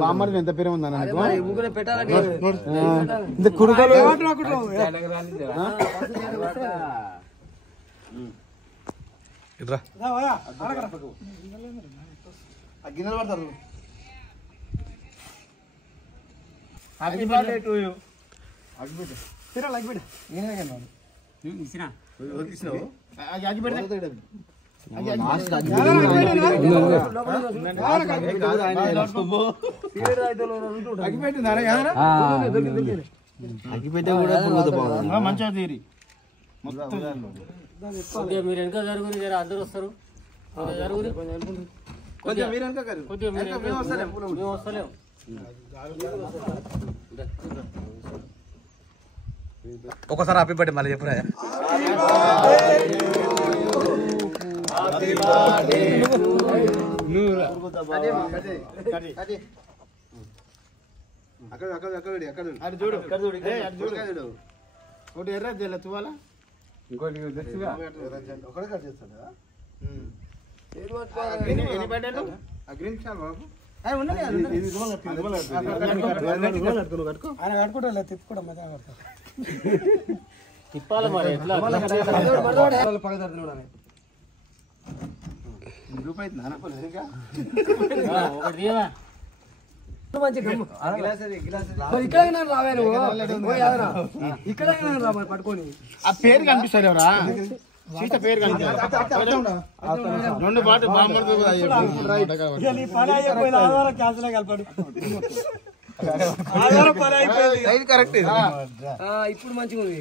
బామ్మడి ఎంత పేరు ఉందా గిన్నెలు పడతారు. Happy birthday to you. అగ్గిపెట్టు తిరా అగ్గిపెట్టు. నేనే కన్నాను ఇసినా ఇసినావు అగ్గిపెట్టు మాస్టర్ అగ్గిపెట్టు నారా యారా అగ్గిపెట్టే కూడా మంచిగా తీరి మొత్తం మీరు వెనక జరుగుని జర అందరూ వస్తారు జరుగుని కొద్దిగా మీరు వెనక కొద్దిగా మేము వస్తలేము ఒకసారి హ్యాపీ బర్త్డే మళ్ళీ చెప్పురా ఒకటి ఎర్ర తెల్ల తువాలా ఇంకోటి ఒకటే కట్ చేస్తాడు. ఎన్ని పడ్డాడు గ్రీన్ షాల్ బాబు తిప్పాలి మరి రూపాయి పట్టుకొని ఆ పేరు కనిపిస్తాడు ఎవరా సీత పేరు కనిపిస్తాడు. రెండు బాటు కరెక్ట్ ఇప్పుడు మంచిగా ఉంది.